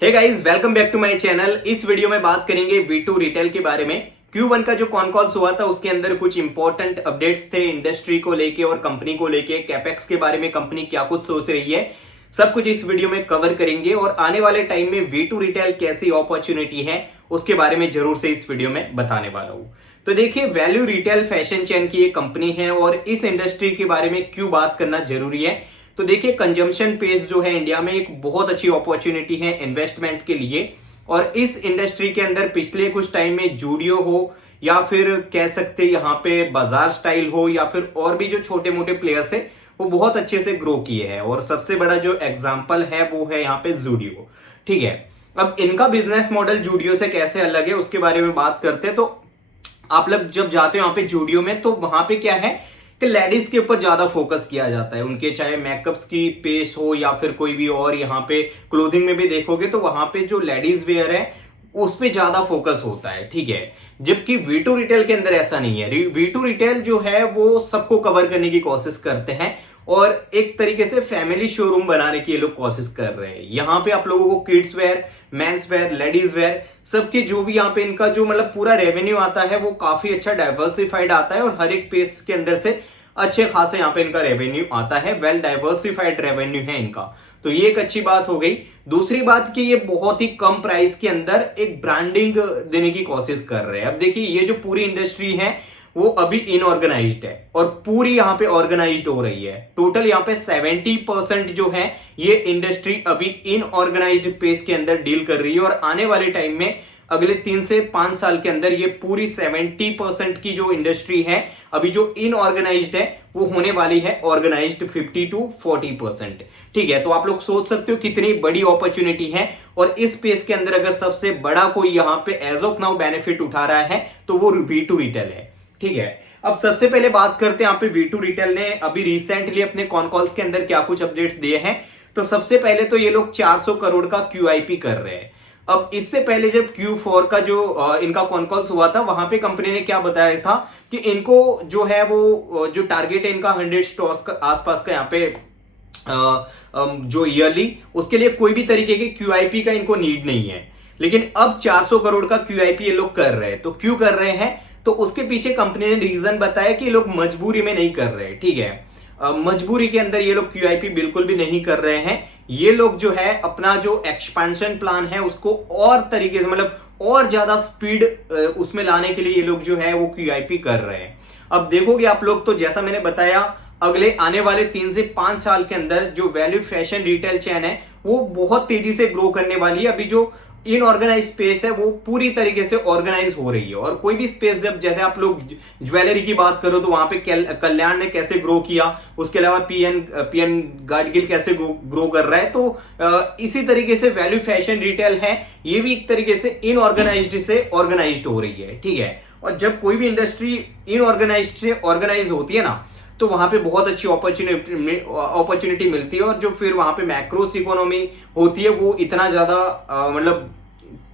Hey guys, welcome back to my channel. इस video में बात करेंगे V2 रिटेल के बारे में। Q1 का जो कॉन कॉल्स हुआ था उसके अंदर कुछ इंपॉर्टेंट अपडेट्स थे इंडस्ट्री को लेके और कंपनी को लेके, कैपेक्स के बारे में कंपनी क्या कुछ सोच रही है, सब कुछ इस वीडियो में कवर करेंगे। और आने वाले टाइम में V2 रिटेल कैसी अपॉर्चुनिटी है उसके बारे में जरूर से इस वीडियो में बताने वाला हूं। तो देखिए, वैल्यू रिटेल फैशन चेन की एक कंपनी है और इस इंडस्ट्री के बारे में क्यों बात करना जरूरी है। तो देखिए, कंजम्पशन पेस जो है इंडिया में एक बहुत अच्छी अपॉर्चुनिटी है इन्वेस्टमेंट के लिए। और इस इंडस्ट्री के अंदर पिछले कुछ टाइम में जूडियो हो या फिर कह सकते यहाँ पे बाजार स्टाइल हो या फिर और भी जो छोटे मोटे प्लेयर्स है वो बहुत अच्छे से ग्रो किए हैं। और सबसे बड़ा जो एग्जाम्पल है वो है यहाँ पे जूडियो। ठीक है, अब इनका बिजनेस मॉडल जूडियो से कैसे अलग है उसके बारे में बात करते हैं। तो आप लोग जब जाते हो यहाँ पे जूडियो में तो वहां पे क्या है कि लेडीज के ऊपर ज्यादा फोकस किया जाता है। उनके चाहे मेकअप्स की पेश हो या फिर कोई भी और, यहाँ पे क्लोथिंग में भी देखोगे तो वहां पे जो लेडीज वेयर है उस पे ज्यादा फोकस होता है। ठीक है, जबकि V2 रिटेल के अंदर ऐसा नहीं है। V2 रिटेल जो है वो सबको कवर करने की कोशिश करते हैं और एक तरीके से फैमिली शोरूम बनाने की ये लोग कोशिश कर रहे हैं। यहाँ पे आप लोगों को kids where, men's wear, ladies wear, सबके जो भी यहाँ पे इनका जो मतलब पूरा रेवेन्यू आता है वो काफी अच्छा डाइवर्सिफाइड आता है और हर एक पेस के अंदर से अच्छे खासे यहाँ पे इनका रेवेन्यू आता है। वेल डाइवर्सिफाइड रेवेन्यू है इनका, तो ये एक अच्छी बात हो गई। दूसरी बात कि ये बहुत ही कम प्राइस के अंदर एक ब्रांडिंग देने की कोशिश कर रहे हैं। अब देखिए, ये जो पूरी इंडस्ट्री है वो अभी इनऑर्गेनाइज्ड है और पूरी यहाँ पे ऑर्गेनाइज्ड हो रही है। टोटल यहाँ पे 70% जो है ये इंडस्ट्री अभी इनऑर्गेनाइज्ड पेस के अंदर डील कर रही है। और आने वाले टाइम में अगले 3 से 5 साल के अंदर ये पूरी 70% की जो इंडस्ट्री है अभी जो इनऑर्गेनाइज्ड है वो होने वाली है ऑर्गेनाइज्ड 50 to 40%। ठीक है, तो आप लोग सोच सकते हो कितनी बड़ी अपॉर्चुनिटी है। और इस स्पेस के अंदर अगर सबसे बड़ा कोई यहाँ पे एज ऑफ नाउ बेनिफिट उठा रहा है तो वो V2 रिटेल है। ठीक है, अब सबसे पहले बात करते हैं यहाँ पे V2 रिटेल ने अभी रिसेंटली अपने कॉन कॉल्स के अंदर क्या कुछ अपडेट्स दिए हैं। तो सबसे पहले तो ये लोग 400 करोड़ का QIP कर रहे हैं। अब इससे पहले जब Q4 का जो इनका कॉन कॉल्स हुआ था वहां पे कंपनी ने क्या बताया था कि इनको जो है वो जो टारगेट है इनका 100 स्टोर्स का आसपास का यहाँ पे जो ईयरली, उसके लिए कोई भी तरीके के QIP का इनको नीड नहीं है। लेकिन अब 400 करोड़ का QIP ये लोग कर रहे हैं। तो क्यों कर रहे हैं, तो उसके पीछे कंपनी ने रीजन बताया कि ये लोग मजबूरी में नहीं कर रहे। ठीक है, मजबूरी के अंदर ये लोग QIP बिल्कुल भी नहीं कर रहे हैं। ये लोग जो है अपना जो एक्सपेंशन प्लान है उसको और तरीके से मतलब और ज्यादा स्पीड उसमें लाने के लिए ये लोग जो है वो QIP कर रहे हैं। अब देखोगे आप लोग तो जैसा मैंने बताया, अगले आने वाले 3 से 5 साल के अंदर जो वैल्यू फैशन रिटेल चेन है वो बहुत तेजी से ग्रो करने वाली है। अभी जो इनऑर्गेनाइज स्पेस है वो पूरी तरीके से ऑर्गेनाइज हो रही है। और कोई भी स्पेस, जब जैसे आप लोग ज्वेलरी की बात करो तो वहां पे कल्याण ने कैसे ग्रो किया, उसके अलावा पीएन गाडगिल कैसे ग्रो कर रहा है, तो इसी तरीके से वैल्यू फैशन रिटेल है ये भी एक तरीके से इनऑर्गेनाइज्ड से ऑर्गेनाइज्ड हो रही है। ठीक है, और जब कोई भी इंडस्ट्री इनऑर्गेनाइज्ड से ऑर्गेनाइज होती है ना तो वहां पे बहुत अच्छी अपॉर्चुनिटी मिलती है। और जो फिर वहां पे मैक्रोस इकोनॉमी होती है वो इतना ज्यादा मतलब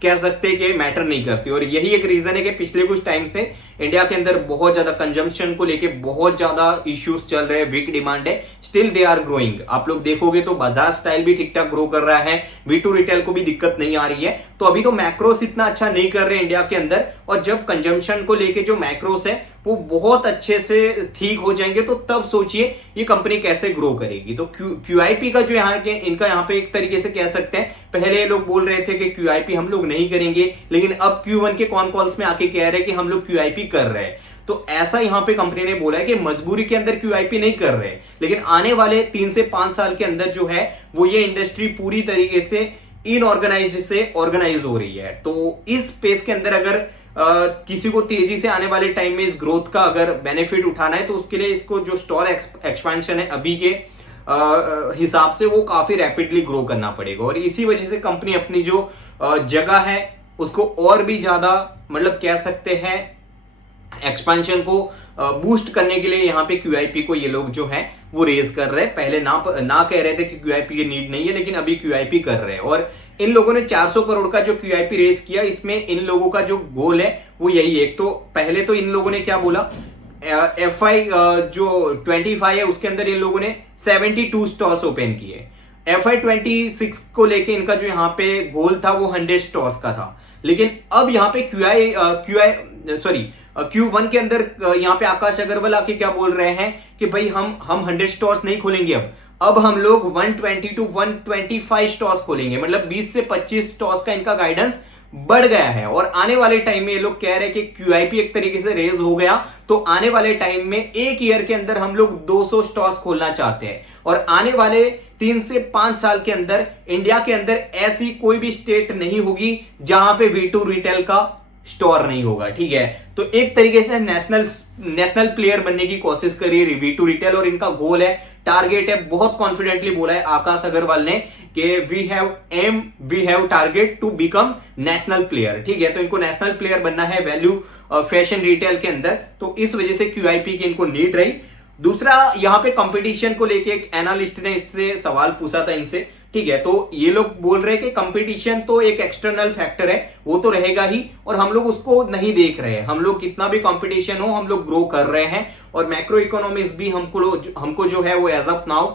कह सकते हैं कि मैटर नहीं करती। और यही एक रीजन है कि पिछले कुछ टाइम से इंडिया के अंदर बहुत ज्यादा कंजम्पशन को लेके बहुत ज्यादा इश्यूज चल रहे हैं, वीक डिमांड है, स्टिल दे आर ग्रोइंग। आप लोग देखोगे तो बाजार स्टाइल भी ठीक ठाक ग्रो कर रहा है, V2 रिटेल को भी दिक्कत नहीं आ रही है। तो अभी तो मैक्रोस इतना अच्छा नहीं कर रहे इंडिया के अंदर, और जब कंजम्पशन को लेके जो मैक्रोस है वो बहुत अच्छे से ठीक हो जाएंगे तो तब सोचिए ये कंपनी कैसे ग्रो करेगी। तो QIP का जो यहाँ के इनका यहाँ पे एक तरीके से कह सकते हैं, पहले ये लोग बोल रहे थे कि QIP हम लोग नहीं करेंगे, लेकिन अब Q1 के कॉन कॉल्स में आके कह रहे हैं कि हम लोग QIP कर रहे हैं। तो ऐसा यहाँ पे कंपनी ने बोला है कि मजबूरी के अंदर QIP नहीं कर रहे, लेकिन आने वाले 3 से 5 साल के अंदर जो है वो ये इंडस्ट्री पूरी तरीके से इनऑर्गेनाइज से ऑर्गेनाइज हो रही है। तो इस स्पेस के अंदर अगर किसी को तेजी से आने वाले टाइम में इस ग्रोथ का अगर बेनिफिट उठाना है तो उसके लिए इसको जो स्टोर एक्सपेंशन है अभी के हिसाब से वो काफी रैपिडली ग्रो करना पड़ेगा। और इसी वजह से कंपनी अपनी जो जगह है उसको और भी ज्यादा मतलब कह सकते हैं एक्सपेंशन को बूस्ट करने के लिए यहाँ पे QIP को ये लोग जो है वो रेज कर रहे हैं। पहले ना कह रहे थे कि QIP की नीड नहीं है, लेकिन अभी QIP कर रहे हैं। और इन लोगों ने 400 करोड़ का जो QIP रेज किया, इसमें इन लोगों का जो गोल है वो यही है। एक तो पहले तो इन लोगों ने क्या बोला, FY जो 25 है उसके अंदर इन लोगों ने 72 स्टोर्स ओपन किए। FY26 को लेके इनका जो यहाँ पे गोल था वो 100 स्टोर्स का था, लेकिन अब यहाँ पे Q1 के अंदर यहाँ पे आकाश अग्रवाल आके क्या बोल रहे हैं कि भाई हम 100 स्टोर्स नहीं खोलेंगे, अब हम लोग 120 to 125 स्टोर्स खोलेंगे, मतलब 20 से 25 स्टोर्स का इनका गाइडेंस बढ़ गया है। और आने वाले टाइम में ये लोग कह रहे हैं कि QIP एक तरीके से रेज हो गया, तो आने वाले टाइम में एक ईयर के अंदर हम लोग 200 स्टोर्स खोलना चाहते हैं, और आने वाले 3 से 5 साल के अंदर इंडिया के अंदर ऐसी कोई भी स्टेट नहीं होगी जहां पे V2 रिटेल का स्टोर नहीं होगा। ठीक है, तो एक तरीके से नेशनल प्लेयर बनने की कोशिश करी V2 रिटेल, और इनका गोल है, टारगेट है, बहुत कॉन्फिडेंटली बोला है आकाश अग्रवाल ने कि we have target to become national player. ठीक है, तो इनको नेशनल प्लेयर बनना है वैल्यू फैशन रिटेल के अंदर, तो इस वजह से QIP की इनको नीड रही। दूसरा, यहाँ पे कंपटीशन को लेके एक एनालिस्ट ने इससे सवाल पूछा था इनसे। ठीक है, तो ये लोग बोल रहे हैं कि कंपटीशन तो एक एक्सटर्नल फैक्टर है, वो तो रहेगा ही, और हम लोग उसको नहीं देख रहे हैं। हम लोग कितना भी कंपटीशन हो, हम लोग ग्रो कर रहे हैं, और मैक्रो इकोनॉमिक्स भी हमको जो है वो एज ऑफ नाउ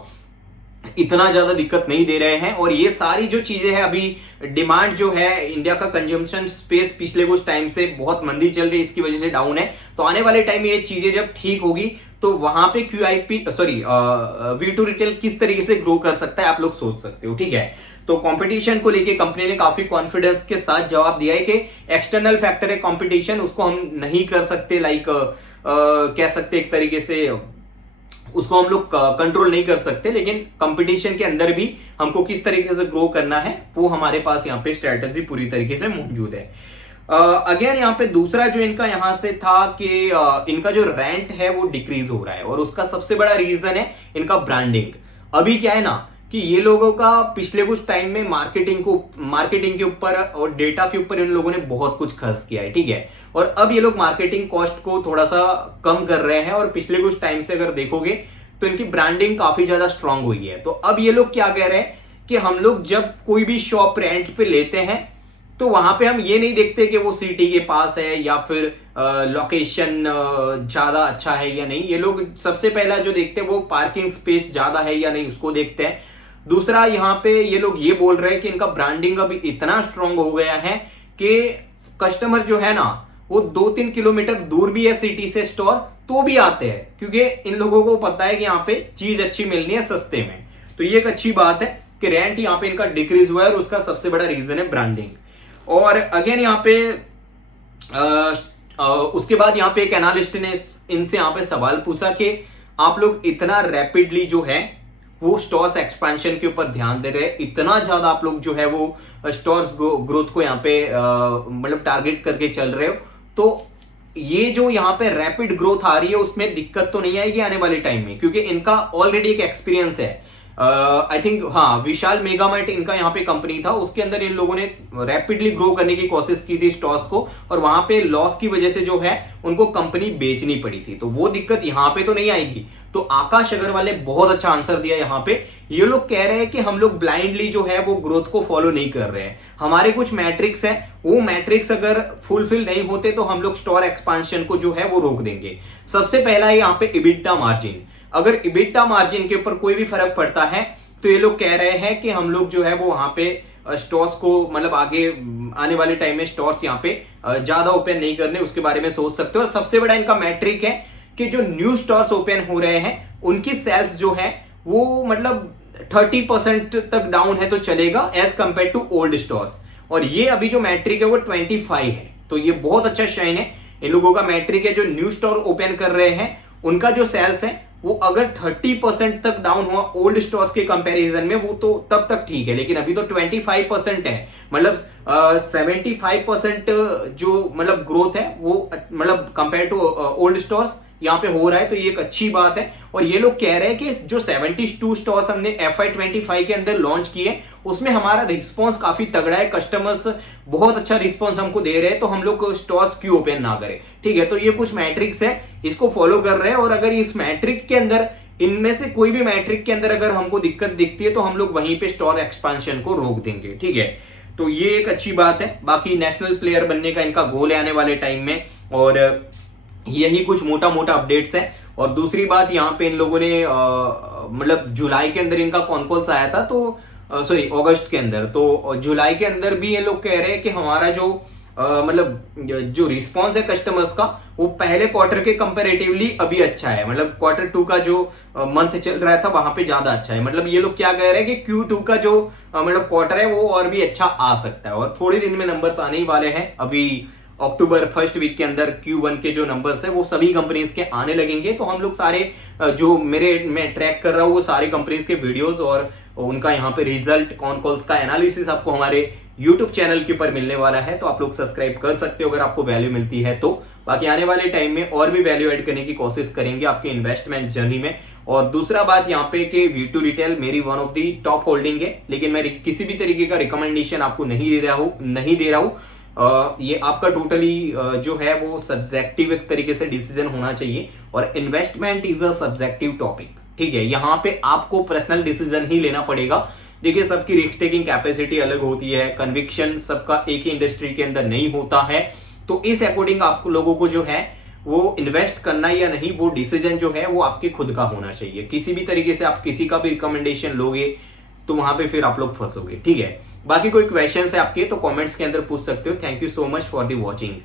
इतना ज्यादा दिक्कत नहीं दे रहे हैं। और ये सारी जो चीजें हैं, अभी डिमांड जो है, इंडिया का कंजम्पशन स्पेस पिछले कुछ टाइम से बहुत मंदी चल रही है, इसकी वजह से डाउन है, तो आने वाले टाइम में ये चीजें जब ठीक होगी तो वहां पे V2 रिटेल किस तरीके से ग्रो कर सकता है आप लोग सोच सकते हो। ठीक है, तो कंपटीशन को लेके कंपनी ने काफी कॉन्फिडेंस के साथ जवाब दिया है कि एक्सटर्नल फैक्टर है कंपटीशन, उसको हम नहीं कर सकते, कह सकते एक तरीके से उसको हम लोग कंट्रोल नहीं कर सकते, लेकिन कंपटीशन के अंदर भी हमको किस तरीके से ग्रो करना है वो हमारे पास यहाँ पे स्ट्रेटजी पूरी तरीके से मौजूद है। अगेन यहाँ पे दूसरा जो इनका यहाँ से था कि इनका जो रेंट है वो डिक्रीज हो रहा है, और उसका सबसे बड़ा रीजन है इनका ब्रांडिंग। अभी क्या है ना कि ये लोगों का पिछले कुछ टाइम में मार्केटिंग के ऊपर और डेटा के ऊपर इन लोगों ने बहुत कुछ खर्च किया है। ठीक है, और अब ये लोग मार्केटिंग कॉस्ट को थोड़ा सा कम कर रहे हैं, और पिछले कुछ टाइम से अगर देखोगे तो इनकी ब्रांडिंग काफी ज्यादा स्ट्रांग हुई है। तो अब ये लोग क्या कह रहे हैं कि हम लोग जब कोई भी शॉप रेंट पे लेते हैं तो वहां पे हम ये नहीं देखते कि वो सिटी के पास है या फिर लोकेशन ज्यादा अच्छा है या नहीं, ये लोग सबसे पहला जो देखते हैं वो पार्किंग स्पेस ज्यादा है या नहीं, उसको देखते हैं। दूसरा, यहाँ पे ये लोग ये बोल रहे हैं कि इनका ब्रांडिंग अभी इतना स्ट्रांग हो गया है कि कस्टमर जो है ना वो 2-3 किलोमीटर दूर भी है सिटी से स्टोर तो भी आते हैं, क्योंकि इन लोगों को पता है कि यहाँ पे चीज अच्छी मिलनी है सस्ते में। तो ये एक अच्छी बात है कि रेंट यहाँ पे इनका डिक्रीज हुआ है, और उसका सबसे बड़ा रीजन है ब्रांडिंग। और अगेन यहाँ पे उसके बाद यहाँ पे एक एनालिस्ट ने इनसे यहाँ पे सवाल पूछा कि आप लोग इतना रैपिडली जो है वो स्टोर्स एक्सपेंशन के ऊपर ध्यान दे रहे हैं, इतना ज्यादा आप लोग जो है वो स्टोर्स ग्रोथ को यहाँ पे मतलब टारगेट करके चल रहे हो, तो ये जो यहाँ पे रैपिड ग्रोथ आ रही है उसमें दिक्कत तो नहीं आएगी आने वाले टाइम में, क्योंकि इनका ऑलरेडी एक एक्सपीरियंस है। आई थिंक हाँ, विशाल मेगामार्ट इनका यहाँ पे कंपनी था, उसके अंदर इन लोगों ने रैपिडली ग्रो करने की कोशिश की थी स्टॉक्स को, और वहां पे लॉस की वजह से जो है उनको कंपनी बेचनी पड़ी थी, तो वो दिक्कत यहाँ पे तो नहीं आएगी। तो आकाश अग्रवाल ने बहुत अच्छा आंसर दिया यहाँ पे। ये लोग कह रहे हैं कि हम लोग ब्लाइंडली जो है वो ग्रोथ को फॉलो नहीं कर रहे हैं, हमारे कुछ मैट्रिक्स हैं, वो मैट्रिक्स अगर फुलफिल नहीं होते तो हम लोग स्टोर एक्सपांशन को जो है वो रोक देंगे। सबसे पहला है यहाँ पे इबिटा मार्जिन, अगर इबिटा मार्जिन के ऊपर कोई भी फर्क पड़ता है तो ये लोग कह रहे हैं कि हम लोग जो है वो वहां पे स्टोर्स को मतलब आगे आने वाले टाइम में स्टोर्स यहाँ पे ज्यादा ओपन नहीं करने, उसके बारे में सोच सकते हो। और सबसे बड़ा इनका मैट्रिक है कि जो न्यू स्टोर्स ओपन हो रहे हैं उनकी सेल्स जो है वो मतलब 30% तक डाउन है तो चलेगा as compare to old stores, और ये अभी जो मैट्रिक है वो 25 है, तो ये बहुत अच्छा शाइन है इन लोगों का मैट्रिक है। जो न्यू स्टोर ओपन कर रहे हैं उनका जो सेल्स है वो अगर 30% तक डाउन हुआ ओल्ड स्टोर्स के कंपैरिजन में वो तो तब तक ठीक है, लेकिन अभी तो 25% है, मतलब 75% जो मतलब ग्रोथ है वो मतलब कंपेयर टू ओल्ड स्टोर्स यहाँ पे हो रहा है, तो ये एक अच्छी बात है। और ये लोग कह रहे हैं कि जो 72 स्टोर्स हमने FY25 के अंदर लॉन्च किए उसमें हमारा रिस्पॉन्स काफी तगड़ा है, कस्टमर्स बहुत अच्छा रिस्पॉन्स हमको दे रहे हैं, तो हम लोग स्टोर्स क्यों ओपन ना करें। ठीक है, तो ये कुछ मैट्रिक्स है, इसको फॉलो कर रहे हैं, और अगर इस मैट्रिक के अंदर इनमें से कोई भी मैट्रिक के अंदर अगर हमको दिक्कत दिखती है तो हम लोग वहीं पे स्टोर एक्सपेंशन को रोक देंगे। ठीक है, तो ये एक अच्छी बात है। बाकी नेशनल प्लेयर बनने का इनका गोल है आने वाले टाइम में, और यही कुछ मोटा मोटा अपडेट्स है। और दूसरी बात यहाँ पे इन लोगों ने मतलब जुलाई के अंदर इनका कॉन कॉल्स आया था, तो सॉरी अगस्त के अंदर, तो जुलाई के अंदर भी ये लोग कह रहे हैं कि हमारा जो मतलब जो रिस्पॉन्स है कस्टमर्स का वो पहले क्वार्टर के कंपैरेटिवली अभी अच्छा है। मतलब क्वार्टर टू का जो मंथ चल रहा था वहां पे ज्यादा अच्छा है। मतलब ये लोग क्या कह रहे हैं कि Q2 का जो मतलब क्वार्टर है वो और भी अच्छा आ सकता है, और थोड़े दिन में नंबर्स आने ही वाले हैं। अभी अक्टूबर फर्स्ट वीक के अंदर Q1 के जो नंबर्स है वो सभी कंपनीज के आने लगेंगे। तो हम लोग सारे जो मैं ट्रैक कर रहा हूँ वो सारे कंपनीज के वीडियोस और उनका यहाँ पे रिजल्ट कॉन कॉल्स का एनालिसिस आपको हमारे यूट्यूब चैनल के ऊपर मिलने वाला है। तो आप लोग सब्सक्राइब कर सकते हो अगर आपको वैल्यू मिलती है तो। बाकी आने वाले टाइम में और भी वैल्यू ऐड करने की कोशिश करेंगे आपके इन्वेस्टमेंट जर्नी में। और दूसरा बात यहाँ पे कि V2 रिटेल मेरी one of the top holding है, लेकिन मैं किसी भी तरीके का रिकमेंडेशन आपको नहीं दे रहा हूँ। ये आपका टोटली जो है वो सब्जेक्टिव एक तरीके से डिसीजन होना चाहिए, और investment is a subjective topic, ठीक है। यहाँ पे आपको पर्सनल डिसीजन ही लेना पड़ेगा। देखिए सबकी रिस्क टेकिंग कैपेसिटी अलग होती है, कन्विक्शन सबका एक ही इंडस्ट्री के अंदर नहीं होता है। तो इस अकॉर्डिंग आप लोगों को जो है वो इन्वेस्ट करना या नहीं वो डिसीजन जो है वो आपके खुद का होना चाहिए। किसी भी तरीके से आप किसी का भी रिकमेंडेशन लोगे तो वहां पे फिर आप लोग फंसोगे, ठीक है। बाकी कोई क्वेश्चन है आपके तो कमेंट्स के अंदर पूछ सकते हो। Thank you so much for the watching.